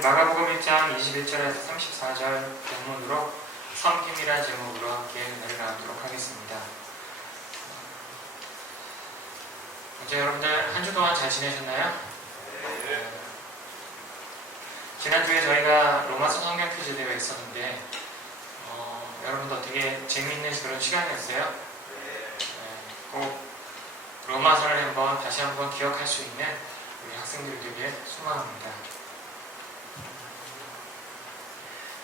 우리는 마가복음 1장 21절에서 34절 본문으로 섬김이라는 제목으로 함께 은혜를 나누도록 하겠습니다. 이제 여러분들 한 주 동안 잘 지내셨나요? 네. 지난주에 저희가 로마서 성경 퀴즈 대회가 있었는데 여러분들 되게 재미있는 그런 시간이었어요. 꼭 로마서를 다시 한번 기억할 수 있는 우리 학생들이 되길 소망합니다.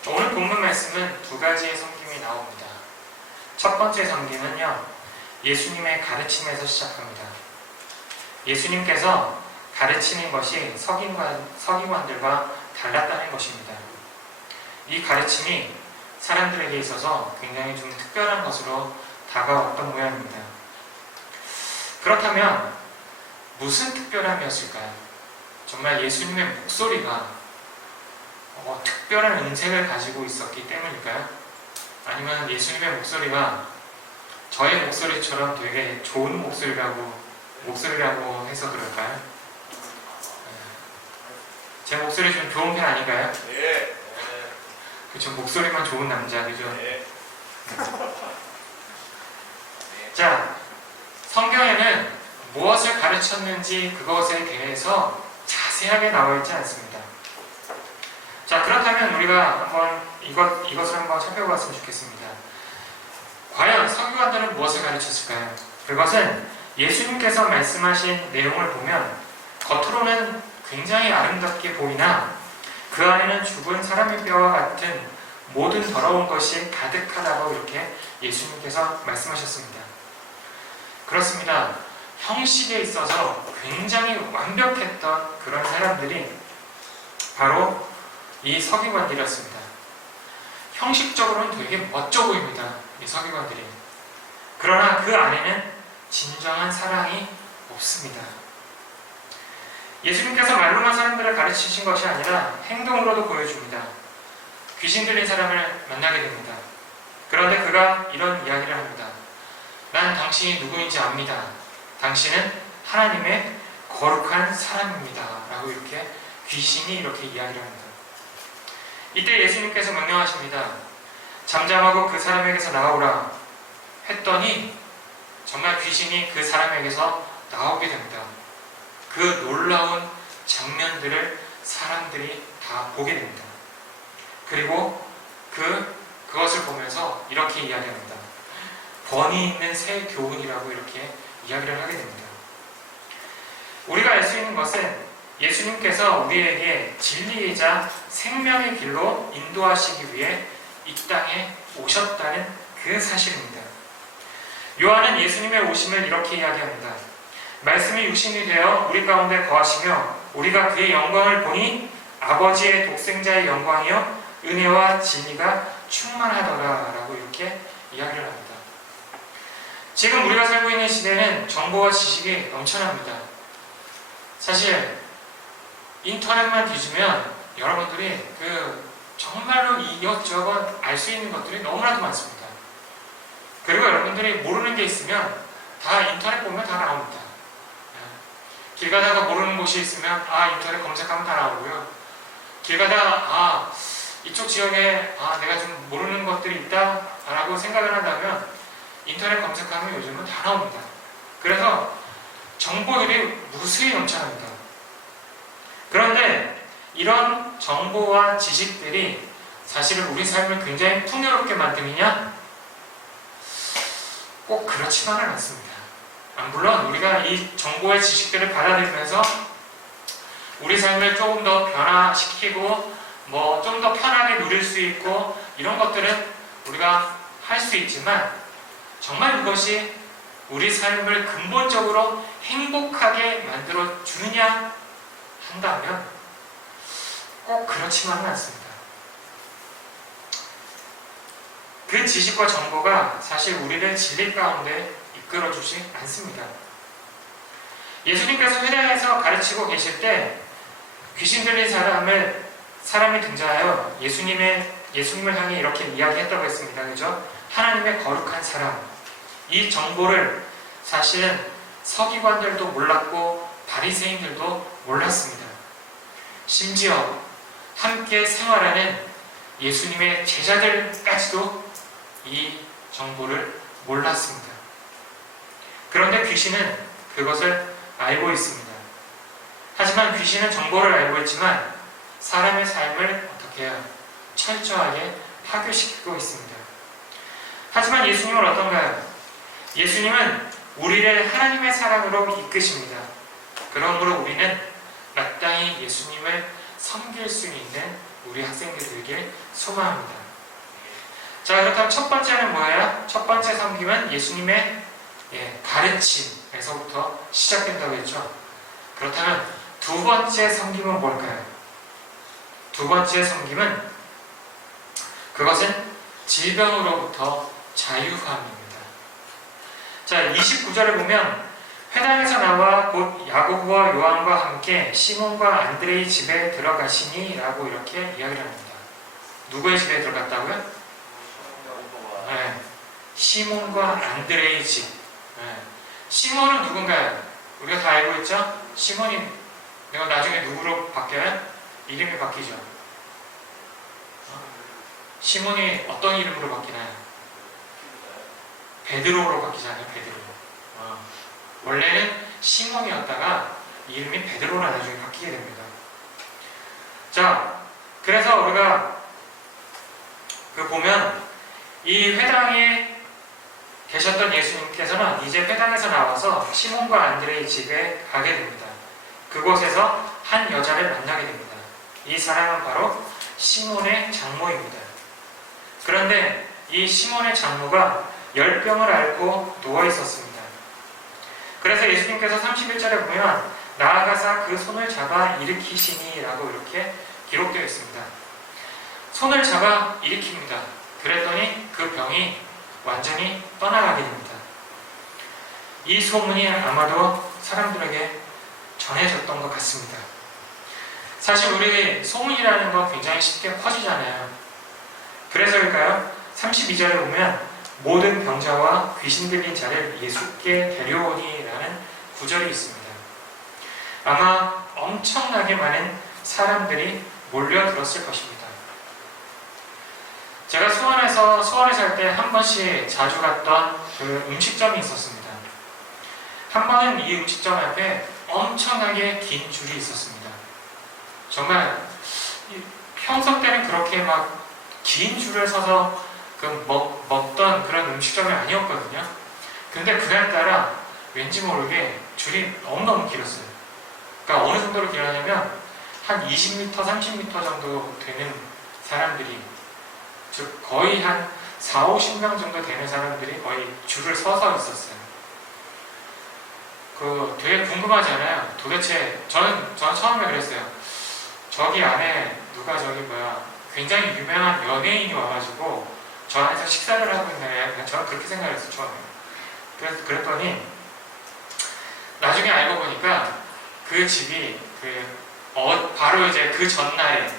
오늘 본문 말씀은 두 가지의 섬김이 나옵니다. 첫 번째 섬김은요, 예수님의 가르침에서 시작합니다. 예수님께서 가르치는 것이 서기관들과 달랐다는 것입니다. 이 가르침이 사람들에게 있어서 굉장히 좀 특별한 것으로 다가왔던 모양입니다. 그렇다면 무슨 특별함이었을까요? 정말 예수님의 목소리가 특별한 음색을 가지고 있었기 때문일까요? 아니면 예수님의 목소리가 저의 목소리처럼 되게 좋은 목소리라고 해서 그럴까요? 제 목소리 좀 좋은 편 아닌가요? 네. 그쵸, 목소리만 좋은 남자, 그죠? 네. 자, 성경에는 무엇을 가르쳤는지 그것에 대해서 자세하게 나와 있지 않습니다. 자, 그렇다면 우리가 한번 이것을 한번 살펴봤으면 좋겠습니다. 과연 서기관들은 무엇을 가르쳤을까요? 그것은 예수님께서 말씀하신 내용을 보면 겉으로는 굉장히 아름답게 보이나 그 안에는 죽은 사람의 뼈와 같은 모든 더러운 것이 가득하다고 이렇게 예수님께서 말씀하셨습니다. 그렇습니다. 형식에 있어서 굉장히 완벽했던 그런 사람들이 바로 이 서기관들이었습니다. 형식적으로는 되게 멋져 보입니다. 이 서기관들이. 그러나 그 안에는 진정한 사랑이 없습니다. 예수님께서 말로만 사람들을 가르치신 것이 아니라 행동으로도 보여줍니다. 귀신 들린 사람을 만나게 됩니다. 그런데 그가 이런 이야기를 합니다. 난 당신이 누구인지 압니다. 당신은 하나님의 거룩한 사람입니다. 라고 이렇게 귀신이 이렇게 이야기를 합니다. 이때 예수님께서 명령하십니다. 잠잠하고 그 사람에게서 나오라 했더니 정말 귀신이 그 사람에게서 나오게 됩니다. 그 놀라운 장면들을 사람들이 다 보게 됩니다. 그리고 그것을 보면서 이렇게 이야기합니다. 권위 있는 새 교훈이라고 이렇게 이야기를 하게 됩니다. 우리가 알 수 있는 것은 예수님께서 우리에게 진리이자 생명의 길로 인도하시기 위해 이 땅에 오셨다는 그 사실입니다. 요한은 예수님의 오심을 이렇게 이야기합니다. 말씀이 육신이 되어 우리 가운데 거하시며 우리가 그의 영광을 보니 아버지의 독생자의 영광이요 은혜와 진리가 충만하더라 라고 이렇게 이야기를 합니다. 지금 우리가 살고 있는 시대는 정보와 지식이 넘쳐납니다. 사실 인터넷만 뒤지면 여러분들이 정말로 이것저것 알 수 있는 것들이 너무나도 많습니다. 그리고 여러분들이 모르는 게 있으면 다 인터넷 보면 다 나옵니다. 길 가다가 모르는 곳이 있으면 인터넷 검색하면 다 나오고요. 길 가다가 이쪽 지역에 내가 좀 모르는 것들이 있다 라고 생각을 한다면 인터넷 검색하면 요즘은 다 나옵니다. 그래서 정보들이 무수히 넘쳐납니다. 그런데 이런 정보와 지식들이 사실은 우리 삶을 굉장히 풍요롭게 만드느냐? 꼭 그렇지만은 않습니다. 물론 우리가 이 정보의 지식들을 받아들이면서 우리 삶을 조금 더 변화시키고 좀 더 편하게 누릴 수 있고 이런 것들은 우리가 할 수 있지만 정말 그것이 우리 삶을 근본적으로 행복하게 만들어 주느냐 한다면 꼭 그렇지만은 않습니다. 그 지식과 정보가 사실 우리를 진리 가운데 이끌어주지 않습니다. 예수님께서 회당에서 가르치고 계실 때 귀신 들린 사람이 등장하여 예수님을 향해 이렇게 이야기했다고 했습니다. 그죠? 하나님의 거룩한 사람. 이 정보를 사실은 서기관들도 몰랐고 바리새인들도 몰랐습니다. 심지어 함께 생활하는 예수님의 제자들까지도 이 정보를 몰랐습니다. 그런데 귀신은 그것을 알고 있습니다. 하지만 귀신은 정보를 알고 있지만 사람의 삶을 어떻게 해요? 철저하게 파괴시키고 있습니다. 하지만 예수님은 어떤가요? 예수님은 우리를 하나님의 사랑으로 이끄십니다. 그러므로 우리는 마땅히 예수님을 섬길 수 있는 우리 학생들이 되길 소망합니다. 자, 그렇다면 첫 번째는 뭐예요? 첫 번째 섬김은 예수님의 가르침에서부터 시작된다고 했죠. 그렇다면 두 번째 섬김은 뭘까요? 두 번째 섬김은 그것은 질병으로부터 자유함입니다. 자, 29절에 보면 회당에서 나와 곧 야고보와 요한과 함께 시몬과 안드레의 집에 들어가시니 라고 이렇게 이야기를 합니다. 누구의 집에 들어갔다고요? 네, 시몬과 안드레의 집. 네. 시몬은 누군가요? 우리가 다 알고 있죠? 시몬이 내가 나중에 누구로 바뀌어요? 이름이 바뀌죠. 시몬이 어떤 이름으로 바뀌나요? 베드로로 바뀌잖아요. 베드로. 원래는 시몬이었다가 이름이 베드로로 나중에 바뀌게 됩니다. 자, 그래서 우리가 보면 이 회당에 계셨던 예수님께서는 이제 회당에서 나와서 시몬과 안드레의 집에 가게 됩니다. 그곳에서 한 여자를 만나게 됩니다. 이 사람은 바로 시몬의 장모입니다. 그런데 이 시몬의 장모가 열병을 앓고 누워 있었습니다. 그래서 예수님께서 31절에 보면 나아가사 그 손을 잡아 일으키시니 라고 이렇게 기록되어 있습니다. 손을 잡아 일으킵니다. 그랬더니 그 병이 완전히 떠나가게 됩니다. 이 소문이 아마도 사람들에게 전해졌던 것 같습니다. 사실 우리 소문이라는 건 굉장히 쉽게 퍼지잖아요. 그래서일까요? 32절에 보면 모든 병자와 귀신 들린 자를 예수께 데려오니 라는 구절이 있습니다. 아마 엄청나게 많은 사람들이 몰려들었을 것입니다. 제가 수원에 살 때 한 번씩 자주 갔던 그 음식점이 있었습니다. 한 번은 이 음식점 앞에 엄청나게 긴 줄이 있었습니다. 정말 평소 때는 그렇게 막 긴 줄을 서서 먹던 그런 음식점이 아니었거든요. 근데 그날따라 왠지 모르게 줄이 너무너무 길었어요. 그러니까 어느 정도로 길었냐면 한 20m, 30m 정도 되는 사람들이, 즉 거의 한 4, 50명 정도 되는 사람들이 거의 줄을 서서 있었어요. 되게 궁금하잖아요. 도대체 저는 처음에 그랬어요. 저기 안에 누가 굉장히 유명한 연예인이 와가지고 저 안에서 식사를 하고 있네. 저는 그렇게 생각했어요, 처음에. 그랬더니 나중에 알고 보니까 그 집이 바로 이제 그 전날에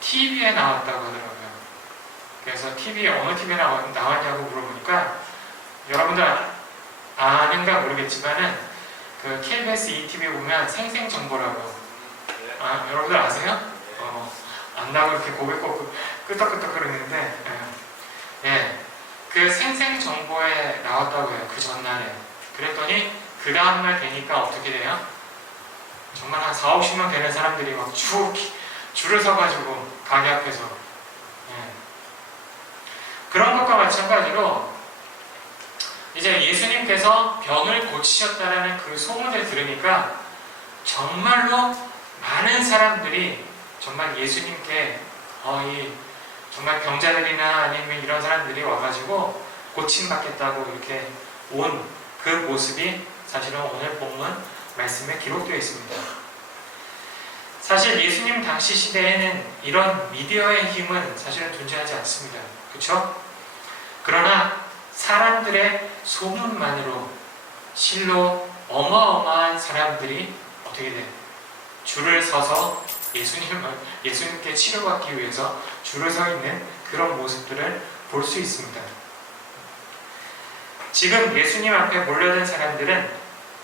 TV에 나왔다고 하더라고요. 그래서 어느 TV에 나왔냐고 물어보니까 여러분들 아는가 모르겠지만은 KBS ETV 보면 생생정보라고. 여러분들 아세요? 안다고 이렇게 고개 꺾고 끄덕끄덕 그러는데, 그 생생정보에 나왔다고 해요. 그 전날에. 그랬더니 그 다음날 되니까 어떻게 돼요? 정말 한 4, 50명 되는 사람들이 막 줄을 서가지고 가게 앞에서. 그런 것과 마찬가지로 이제 예수님께서 병을 고치셨다는 그 소문을 들으니까 정말로 많은 사람들이 정말 예수님께 정말 병자들이나 아니면 이런 사람들이 와가지고 고침받겠다고 이렇게 온 그 모습이 사실은 오늘 본문 말씀에 기록되어 있습니다. 사실 예수님 당시 시대에는 이런 미디어의 힘은 사실은 존재하지 않습니다. 그렇죠? 그러나 사람들의 소문만으로 실로 어마어마한 사람들이 어떻게 돼요? 줄을 서서 예수님께 치료받기 위해서 줄을 서 있는 그런 모습들을 볼 수 있습니다. 지금 예수님 앞에 몰려든 사람들은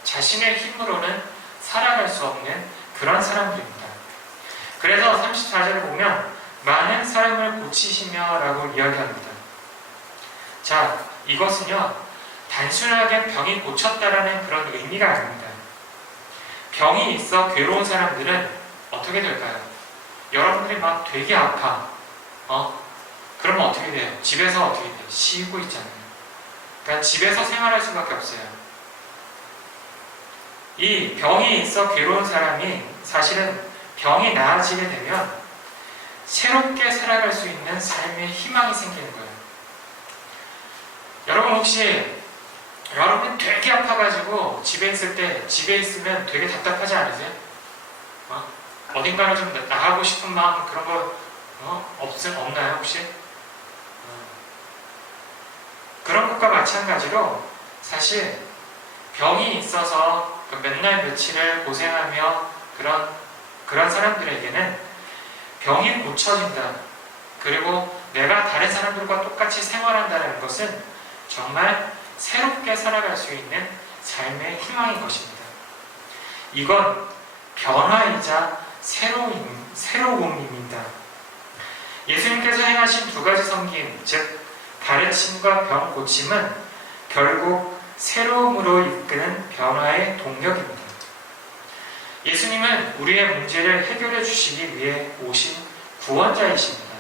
자신의 힘으로는 살아갈 수 없는 그런 사람들입니다. 그래서 34절을 보면 많은 사람을 고치시며 라고 이야기합니다. 자, 이것은요 단순하게 병이 고쳤다라는 그런 의미가 아닙니다. 병이 있어 괴로운 사람들은 어떻게 될까요? 여러분들이 막 되게 아파. 그러면 어떻게 돼요? 집에서 어떻게 돼요? 쉬고 있잖아요. 그러니까 집에서 생활할 수밖에 없어요. 이 병이 있어 괴로운 사람이 사실은 병이 나아지게 되면 새롭게 살아갈 수 있는 삶의 희망이 생기는 거예요. 여러분 혹시 여러분이 되게 아파가지고 집에 있을 때 집에 있으면 되게 답답하지 않으세요? 어딘가를 좀 나가고 싶은 마음 그런 거 없나요 혹시? 그런 것과 마찬가지로 사실 병이 있어서 맨날 며칠을 고생하며 그런 사람들에게는 병이 고쳐진다. 그리고 내가 다른 사람들과 똑같이 생활한다는 것은 정말 새롭게 살아갈 수 있는 삶의 희망인 것입니다. 이건 변화이자 새로움입니다. 예수님께서 행하신 두 가지 섬김, 즉 가르침과 병 고침은 결국 새로움으로 이끄는 변화의 동력입니다. 예수님은 우리의 문제를 해결해 주시기 위해 오신 구원자이십니다.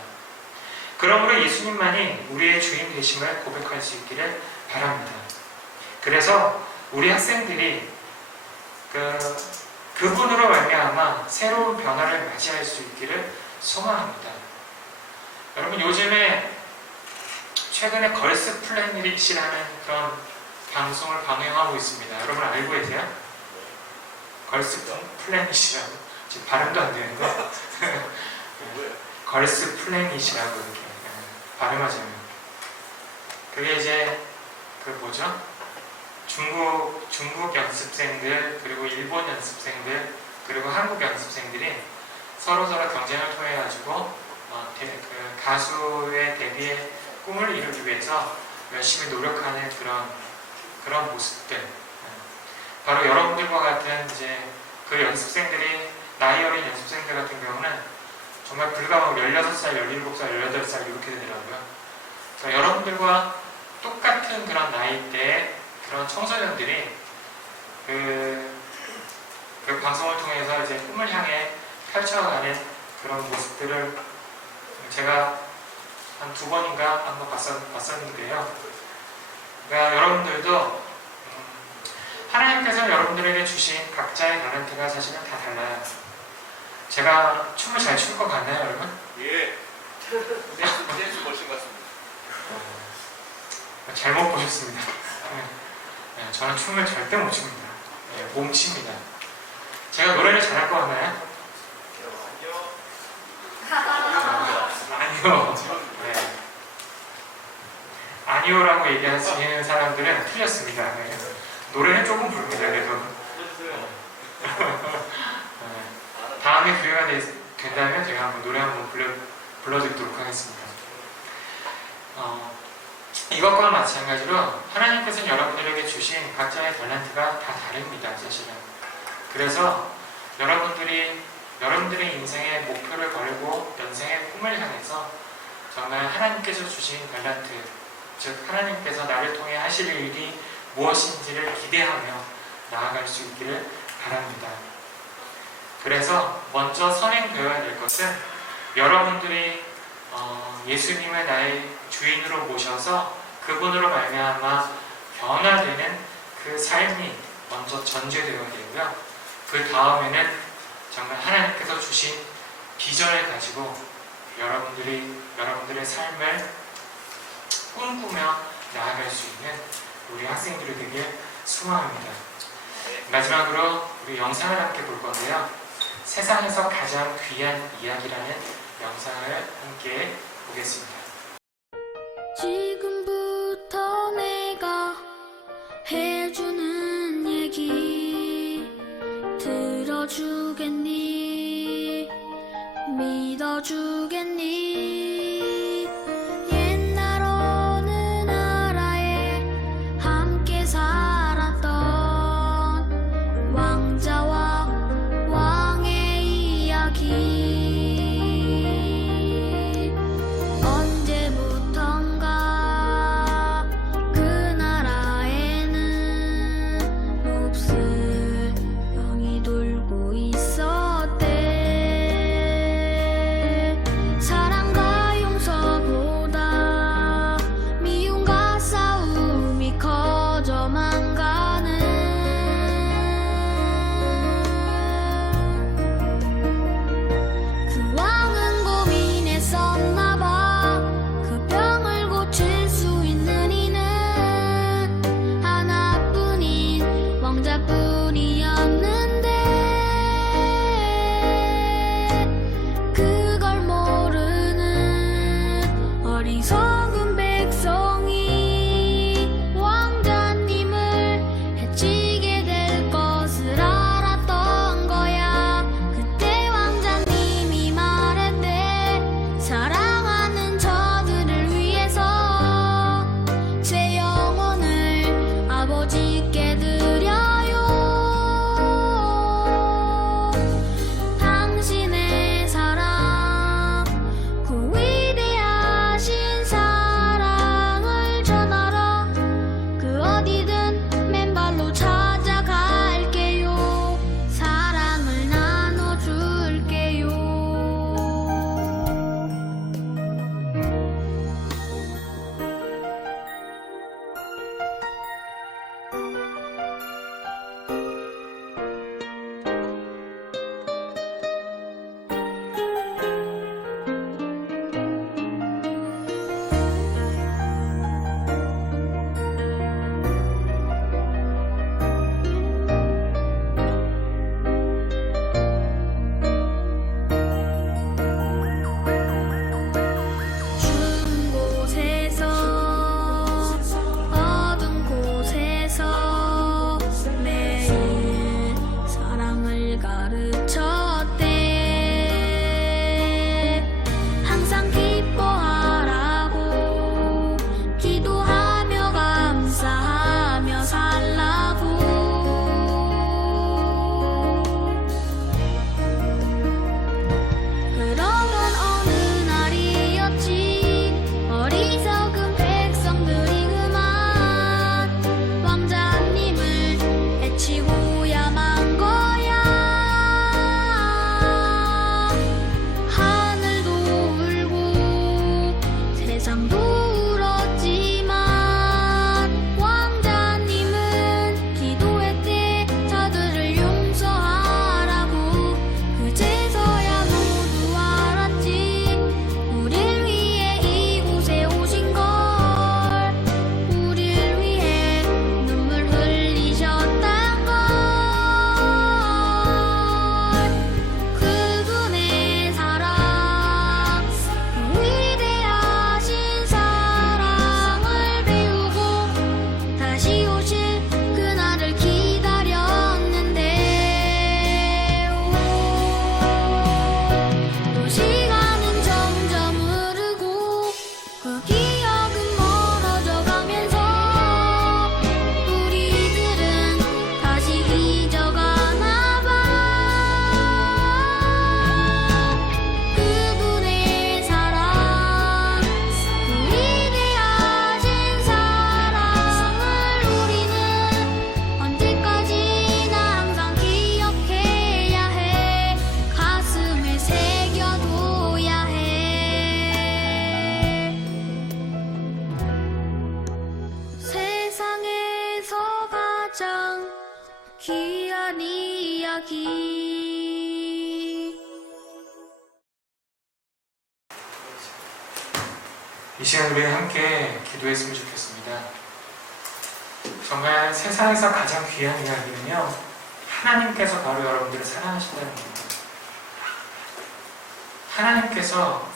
그러므로 예수님만이 우리의 주인 되심을 고백할 수 있기를 바랍니다. 그래서 우리 학생들이 그분으로 말미암아 새로운 변화를 맞이할 수 있기를 소망합니다. 여러분 요즘에 최근에 걸스 플래닛이라는 그런 방송을 방영하고 있습니다. 여러분 알고 계세요? 걸스 플래닛이라고 지금 발음도 안 되는데 걸스 플래닛이라고 이렇게 발음하자면 그게 이제 중국 연습생들 그리고 일본 연습생들 그리고 한국 연습생들이 서로 경쟁을 통해 가지고 가수의 데뷔의 꿈을 이루기 위해서 열심히 노력하는 그런 모습들. 바로 여러분들과 같은 이제 그 연습생들이 나이 어린 연습생들 같은 경우는 정말 불과 16살, 17살, 18살 이렇게 되더라고요. 그래서 여러분들과 똑같은 그런 나이대의 그런 청소년들이 그 방송을 통해서 이제 꿈을 향해 펼쳐가는 그런 모습들을 제가 한 2번인가 한번 봤었는데요. 그러니까 여러분들도 하나님께서 여러분들에게 주신 각자의 탤런트가 사실은 다 달라요. 제가 춤을 잘 출 것 같나요, 여러분? 예. 댄스 멋진 것 같습니다. 잘못 보셨습니다. 저는 춤을 절대 못 춥니다. 몸칩니다. 제가 노래를 잘할 것 같나요? 아니요. 네. 아니요라고 얘기하시는 사람들은 틀렸습니다. 네. 노래는 조금 부릅니다. 그래도 다음에 기회가 된다면 제가 한번 노래 한번 불러드리도록 하겠습니다. 이것과 마찬가지로 하나님께서는 여러분들에게 주신 각자의 탤런트가 다 다릅니다. 사실은. 그래서 여러분들의 인생의 목표를 걸고 연생의 꿈을 향해서 정말 하나님께서 주신 탤런트, 즉 하나님께서 나를 통해 하실 일이 무엇인지를 기대하며 나아갈 수 있기를 바랍니다. 그래서 먼저 선행되어야 될 것은 여러분들이 예수님을 나의 주인으로 모셔서 그분으로 말미암아 변화되는 그 삶이 먼저 전제되어야 되고요. 그 다음에는 정말 하나님께서 주신 비전을 가지고 여러분들의 삶을 꿈꾸며 나아갈 수 있는 우리 학생들이 되길 소망합니다. 마지막으로 우리 영상을 함께 볼 건데요. 세상에서 가장 귀한 이야기라는 영상을 함께 보겠습니다. 지금부터 내가 해주는 얘기 들어주겠니? 믿어주겠니? 옛날 어느 나라에 함께 살았던 왕자와 왕의 이야기 대한 이야기. 이 시간 우리는 함께 기도했으면 좋겠습니다. 정말 세상에서 가장 귀한 이야기는요, 하나님께서 바로 여러분들을 사랑하신다는 겁니다. 하나님께서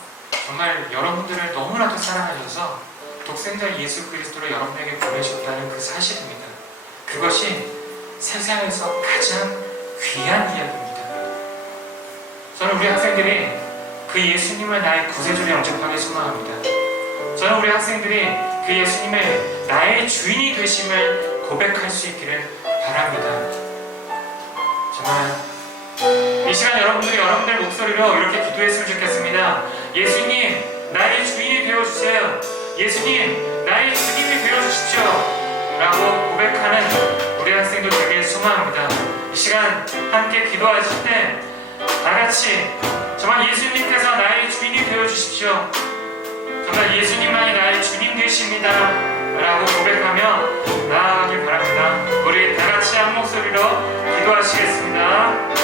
정말 여러분들을 너무나도 사랑하셔서 독생자 예수 그리스도를 여러분에게 보내셨다는 그 사실입니다. 그것이 세상에서 가장 귀한 이야기입니다. 저는 우리 학생들이 그 예수님을 나의 구세주로 영접하기 소망합니다. 저는 우리 학생들이 그 예수님을 나의 주인이 되심을 고백할 수 있기를 바랍니다. 정말 이 시간 여러분들이 여러분들 목소리로 이렇게 기도했으면 좋겠습니다. 예수님, 나의 주인이 되어주세요. 예수님, 나의 주님이 되어주십시오. 라고 고백하는 우리 학생들 되길 소망합니다. 이 시간 함께 기도하실 때 다같이 정말 예수님께서 나의 주인이 되어주십시오. 정말 예수님만이 나의 주님 되십니다. 라고 고백하며 나아가길 바랍니다. 우리 다같이 한 목소리로 기도하시겠습니다.